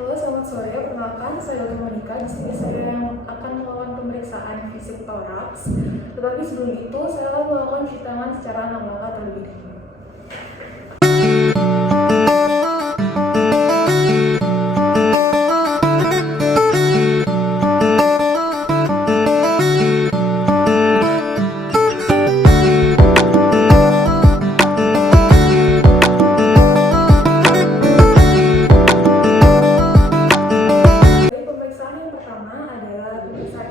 Halo, selamat sore. Perkenalkan, saya Dr. Monika. Di sini saya akan melakukan pemeriksaan fisik toraks. Tetapi sebelum itu, saya akan melakukan cuci tangan secara manual terlebih dahulu.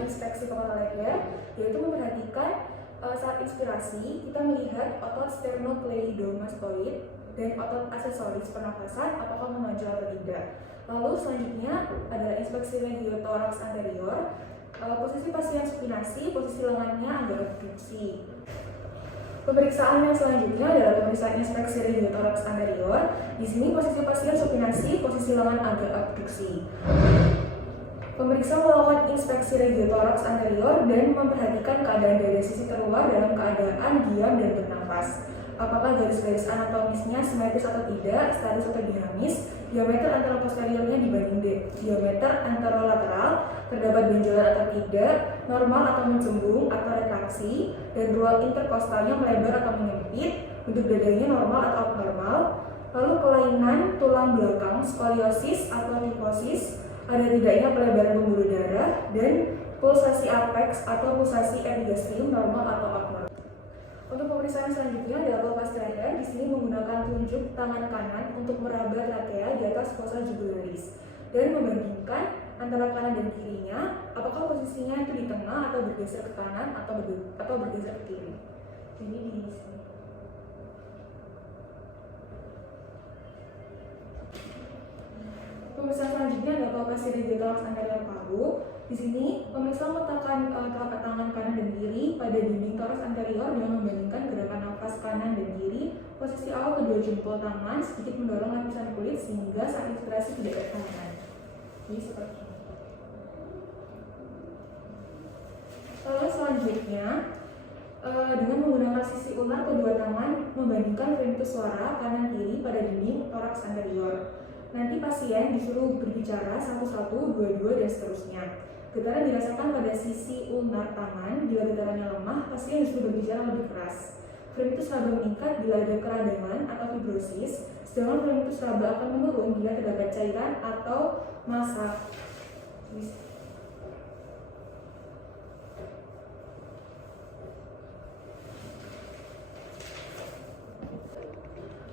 Inspeksi kepala leher, yaitu memperhatikan saat inspirasi kita melihat otot sternocleidomastoid dan otot aksesoris pernafasan apakah menonjol atau tidak. Lalu selanjutnya adalah inspeksi legiotoraks anterior. Posisi pasien supinasi, posisi lengannya agak abduksi. Pemeriksaan yang selanjutnya adalah pemeriksaan inspeksi legiotoraks anterior. Di sini posisi pasien supinasi, posisi lengan agak abduksi. Pemeriksa melakukan inspeksi legiotoraks anterior dan memperhatikan keadaan dari sisi terluar dalam keadaan diam dan bernafas. Apakah garis-garis anatomisnya simetris atau tidak, statis atau dinamis, diameter antara posteriornya dibanding diameter anterolateral, terdapat benjolan atau tidak, normal atau mencembung atau retraksi, dan ruang interkostalnya melebar atau menyempit, bentuk dadanya normal atau abnormal, lalu kelainan tulang belakang, skoliosis atau kyphosis, ada tidaknya pelebaran pembuluh darah, dan pulsasi apex atau pulsasi epigastrium normal atau abnormal. Untuk pemeriksaan selanjutnya adalah palpasi leher. Di sini menggunakan telunjuk tangan kanan untuk meraba trakea di atas fossa jugularis dan membandingkan antara kanan dan kirinya, apakah posisinya itu di tengah atau bergeser ke kanan atau bergeser ke kiri. Jadi di sini. Pemeriksaan selanjutnya adalah palpasi legiotoraks anterior paru. Di sini, pemeriksa meletakkan telapak tangan kanan dan kiri pada dinding toraks anterior dengan membandingkan gerakan nafas kanan dan kiri. Posisi awal kedua jempol tangan sedikit mendorong lapisan kulit sehingga saat inspirasi tidak tertahan. Jadi seperti ini. Lalu selanjutnya, dengan menggunakan sisi ular kedua tangan membandingkan rintus suara kanan kiri pada dinding toraks anterior. Nanti pasien disuruh berbicara 1-1, 2-2, dan seterusnya. Getaran dirasakan pada sisi ulnar tangan. Bila getarannya lemah, pasien disuruh berbicara lebih keras. Frenitus raba meningkat bila ada keradangan atau fibrosis, sedangkan frenitus raba akan menurun bila terdapat cairan atau massa.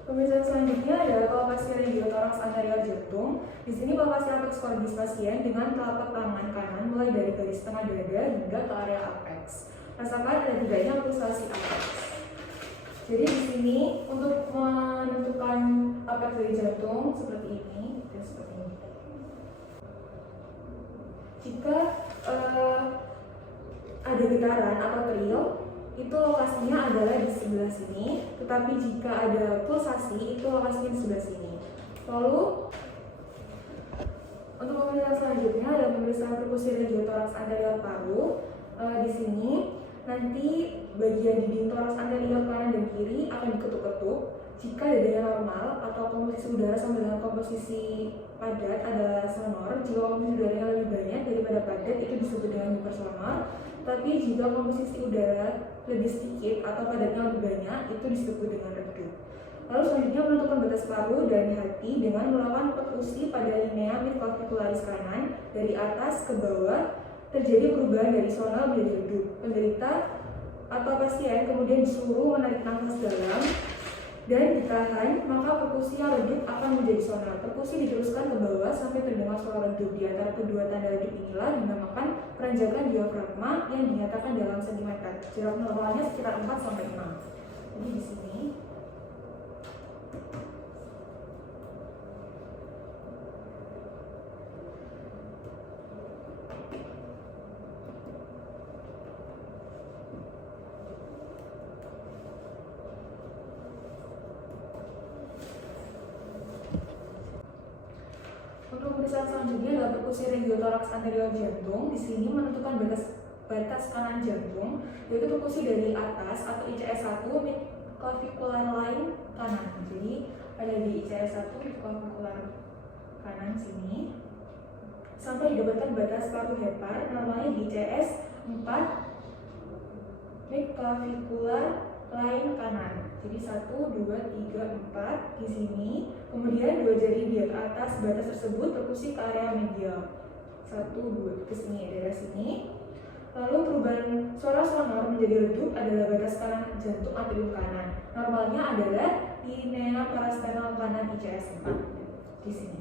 Pemeriksaan selanjutnya adalah palpasi legiotoraks anterior jantung. Di sini palpasi apex cordis pasien dengan telapak tangan kanan mulai dari garis tengah dada hingga ke area apex. Rasakan ada tidaknya pulsasi apex. Jadi di sini untuk menentukan apex dari jantung seperti ini dan seperti ini. Jika ada getaran atau trill, itu lokasinya adalah di sebelah sini, tetapi jika ada pulsasi itu lokasinya di sebelah sini. Lalu untuk pemeriksaan selanjutnya ada pemeriksaan perkusi legiotoraks anterior paru. Di sini nanti bagian dinding toraks anterior kanan dan kiri akan diketuk-ketuk. Jika dadanya normal atau komposisi udara sama dengan komposisi padat adalah sonor. Jika komposisi udaranya lebih banyak daripada padat itu disebut dengan hipersonor. Tapi jika komposisi udara lebih sedikit atau padatnya lebih banyak itu disebut dengan redup. Lalu selanjutnya menentukan batas paru dan hati dengan melakukan perkusi pada linea midclavicularis kanan dari atas ke bawah. Terjadi perubahan dari sonor menjadi redup. Penderita atau pasien kemudian disuruh menarik nafas dalam dan ditahan, maka perkusi yang redup akan menjadi sonor. Perkusi diteruskan ke bawah sampai terdengar suara redup. Di antara kedua tanda redup inilah dinamakan peranjakan diafragma yang dinyatakan dalam sentimeter. Jarak normalnya sekitar 4-6. Jadi di sini. Untuk pemeriksaan selanjutnya adalah perkusi legiotoraks anterior jantung. Di sini menentukan batas kanan jantung, yaitu perkusi dari atas atau ICS 1 midclavicular line kanan. Jadi ada di ICS 1 midclavicular kanan sini sampai didapatkan batas paruh hepar, normalnya di ICS 4 midclavicular line kanan. Jadi 1, 2, 3, 4 di sini. Kemudian dua jari di atas batas tersebut berfungsi ke area medial. 1, 2 ke sini, daerah sini. Lalu perubahan suara sonor menjadi redup adalah batas kanan jantung atrium kanan. Normalnya adalah linea parasternal kanan ICS 4 di sini.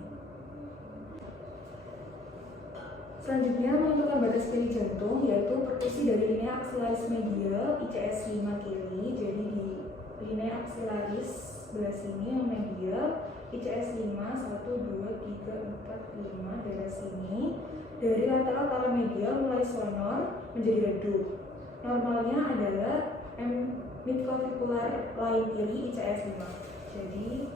Selanjutnya menentukan batas kiri jantung, yaitu perkusi dari linea axillaris medial ICS 5 kiri. Jadi di linea axillaris sebelah sini yang medial ICS 5 1, 2, 3, 4, 5 daerah sini. Dari lateral paramedial mulai sonor menjadi redup. Normalnya adalah midclavicular line kiri ICS 5. Jadi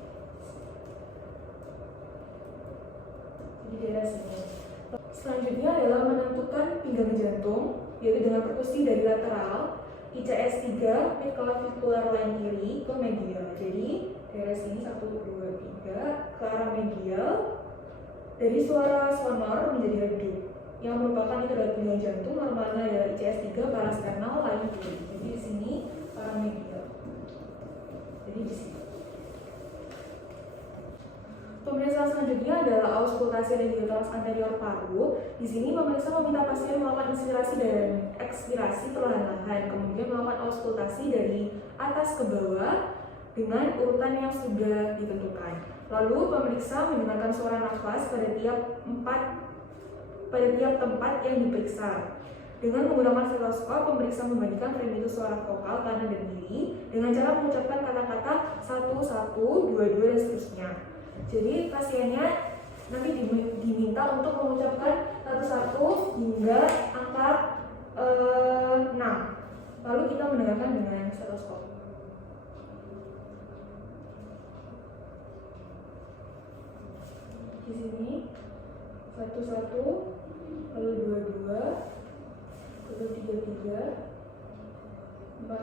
di daerah sini. Selanjutnya adalah menentukan pinggang jantung, yaitu dengan perkusi dari lateral ICS 3 midclavicular line kiri ke medial. Jadi daerah sini 1, 2, 3 ke arah medial. Dari suara sonor menjadi redup, yang merupakan itu adalah pinggang jantung. Normalnya adalah ICS 3 parasternal line kiri. Jadi di sini paramedial. Jadi di sini. Pemeriksaan selanjutnya adalah auskultasi regiotorax anterior paru. Di sini pemeriksa meminta pasien melakukan inspirasi dan ekspirasi perlahan-lahan, kemudian melakukan auskultasi dari atas ke bawah dengan urutan yang sudah ditentukan. Lalu pemeriksa mendengarkan suara nafas pada tiap tempat yang diperiksa. Dengan menggunakan stetoskop, pemeriksa membandingkan frame itu suara vokal kanan dan kiri dengan cara mengucapkan kata-kata 1, 1, 2, 2 dan seterusnya. Jadi pasiennya nanti diminta untuk mengucapkan 1, 1 hingga angka 6. Lalu kita mendengarkan dengan stetoskop. Di sini 1, 1, lalu 2, 2, lalu 3, 3, 4, 4,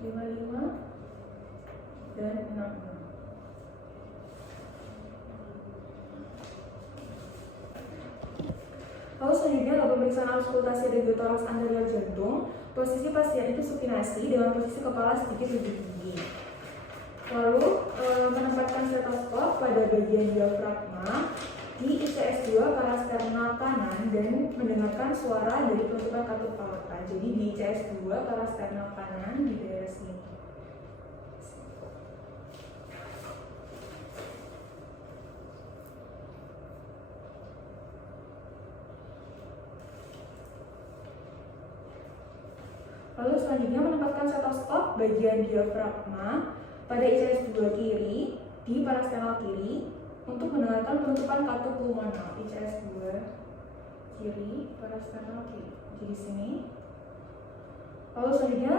5, 5, dan 6, 6. Lalu selanjutnya adalah pemeriksaan auskultasi regiotorax anterior jantung. Posisi pasien itu supinasi dengan posisi kepala sedikit lebih tinggi. Lalu menempatkan stetoskop pada bagian diafragma di ICS 2 parasternal kanan dan mendengarkan suara dari penutupan katup aorta. Jadi di ICS 2 parasternal kanan di daerah sini. Lalu selanjutnya menempatkan stetoskop bagian diafragma pada ICS 2 kiri di parasternal kiri untuk mendengarkan penutupan katup pulmonal. ICS 2 kiri parasternal kiri di sini. Lalu selanjutnya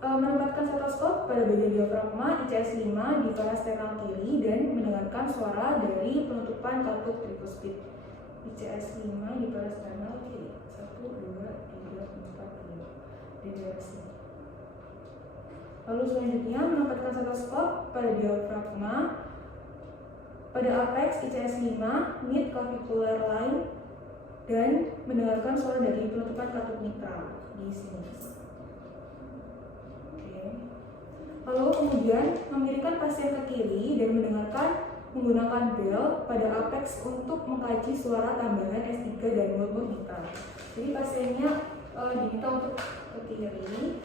menempatkan stetoskop pada bagian diafragma ICS 5 di parasternal kiri dan mendengarkan suara dari penutupan katup tricuspid. ICS 5 di parasternal kiri. 1, 2, 3, 4, 5 di daerah sini. Lalu selanjutnya menempatkan stetoskop pada diafragma pada apex ICS 5 mid clavicular line dan mendengarkan suara dari penutupan katup mitral di sini. Oke. Lalu kemudian memiringkan pasien ke kiri dan mendengarkan menggunakan bel pada apex untuk mengkaji suara tambahan S3 dan mulut mitral. Jadi pasiennya diminta untuk ke kiri.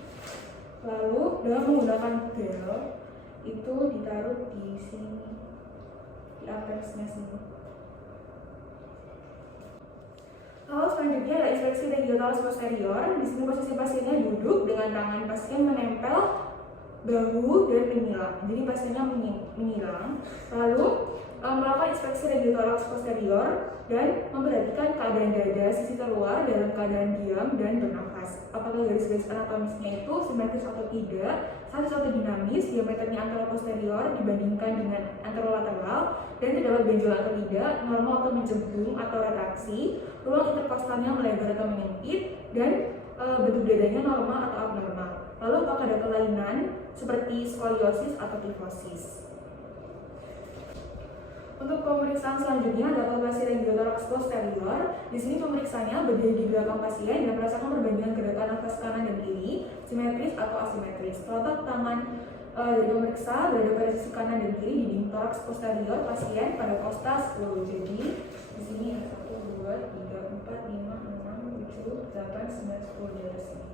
Lalu dengan menggunakan bel itu ditaruh di sini, di apexnya sini. Lalu selanjutnya adalah inspeksi regiotorax posterior. Di sini posisi pasiennya duduk dengan tangan pasien menempel bahu dan menyilang. Jadi pasiennya menyilang. Lalu melakukan inspeksi regiotorax posterior dan memperhatikan keadaan dada sisi terluar dalam keadaan diam dan bernafas. Apakah garis-garis anatomisnya itu simetris atau tidak, satu-satu dinamis, diameternya anteroposterior dibandingkan dengan anterolateral, dan terdapat benjolan atau tidak, normal atau mencembung atau retraksi, ruang interkostalnya melebar atau menyempit, dan bentuk dadanya normal atau abnormal. Lalu apakah ada kelainan seperti skoliosis atau kifosis. Untuk pemeriksaan selanjutnya adalah palpasi regiotoraks posterior. Di sini pemeriksaannya berdiri di belakang pasien dan merasakan perbandingan gerakan nafas kanan dan kiri, simetris atau asimetris. Telapak tangan dari pemeriksa berada pada sisi kanan dan kiri dinding toraks posterior pasien pada kosta 10. Jadi di sini ada 1, 2, 3, 4, 5, 6, 7, 8, 9, 10 di atas sini.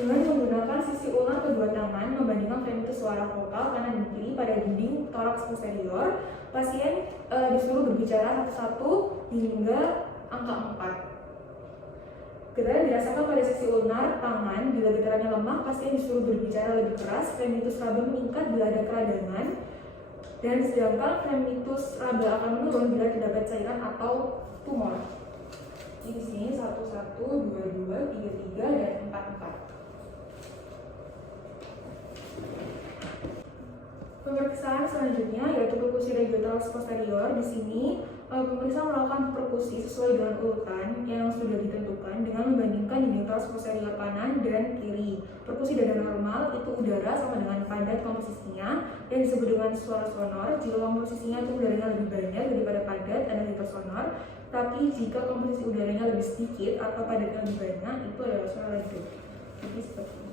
Dengan menggunakan sisi ulang kedua tangan membandingkan femtus suara vokal kanan dan kiri pada dinding toraks posterior, pasien disuruh berbicara satu-satu hingga angka 4. Getaran dirasakan pada sisi ulnar tangan. Bila getarannya lemah, pasien disuruh berbicara lebih keras. Femtus raba meningkat bila ada keradangan, dan sedangkan femtus raba akan menurun bila terdapat cairan atau tumor. Di sini 1, 1, 2, 2, 3, 3, dan 4, 4. Pemeriksaan selanjutnya yaitu perkusi regiotoraks posterior. Di sini pemeriksa melakukan perkusi sesuai dengan urutan yang sudah ditentukan dengan membandingkan dinding toraks posterior kanan dan kiri. Perkusi dada normal itu udara sama dengan padat komposisinya yang disebut dengan suara sonor. Jika komposisinya itu udaranya lebih banyak daripada padat dan hipersonor, tapi jika komposisi udaranya lebih sedikit atau padatnya lebih banyak, itu adalah suara redup. Jadi seperti ini.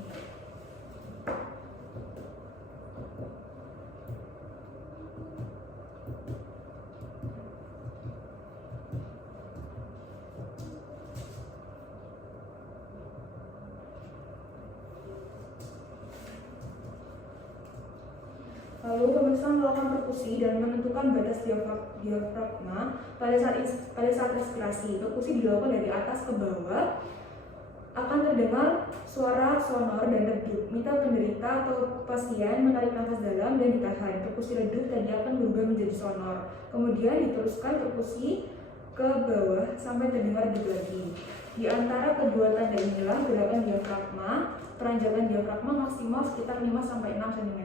Lalu pemeriksa melakukan perkusi dan menentukan batas diafragma pada saat respirasi. Perkusi dilakukan dari atas ke bawah. Akan terdengar suara sonor dan redup. Minta penderita atau pasien menarik nafas dalam dan ditahan. Perkusi redup tadi akan berubah menjadi sonor. Kemudian diteruskan perkusi ke bawah sampai terdengar redup lagi. Di antara kedua tanda inilah gerakan diafragma. Peranjakan diafragma maksimal sekitar 5-6 cm.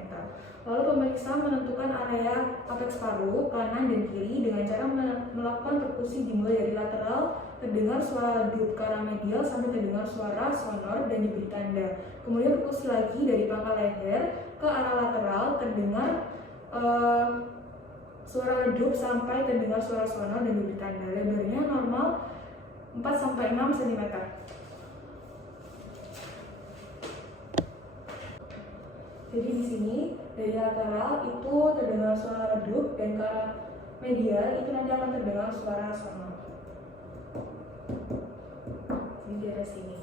Lalu pemeriksa menentukan area apeks paru kanan dan kiri dengan cara melakukan perkusi dimulai dari lateral, terdengar suara redup ke arah medial sampai terdengar suara sonor dan diberi tanda. Kemudian perkusi lagi dari pangkal leher ke arah lateral, terdengar suara redup sampai terdengar suara sonor dan diberi tanda. Lebarnya normal 4-6 cm. Jadi di sini dari lateral itu terdengar suara redup dan ke arah medial itu nanti akan terdengar suara sonor. Ini di atas sini.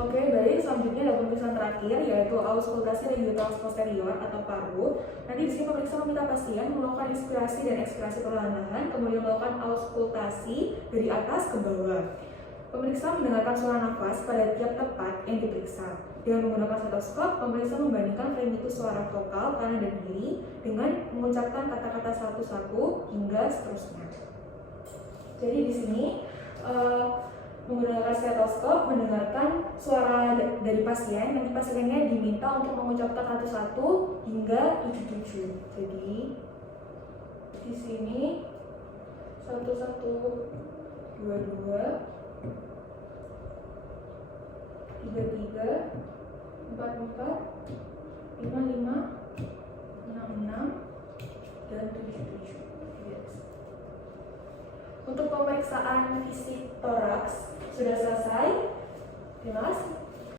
Oke, baik. Selanjutnya ada pemeriksaan terakhir yaitu auskultasi regiotoraks posterior atau paru. Nanti di sini pemeriksa meminta pasien melakukan inspirasi dan ekspirasi perlahan-lahan, kemudian melakukan auskultasi dari atas ke bawah. Pemeriksa mendengarkan suara nafas pada tiap tempat yang diperiksa. Dengan menggunakan stetoskop, pemeriksa membandingkan frenitus suara vokal kanan dan kiri dengan mengucapkan kata-kata satu-satu hingga seterusnya. Jadi di sini menggunakan stetoskop mendengarkan suara dari pasien, nanti pasiennya diminta untuk mengucapkan satu-satu hingga 77. Jadi di sini 1122 33, 44, 55, 66, dan 77. Yes. Untuk pemeriksaan fisik toraks sudah selesai. Terima kasih.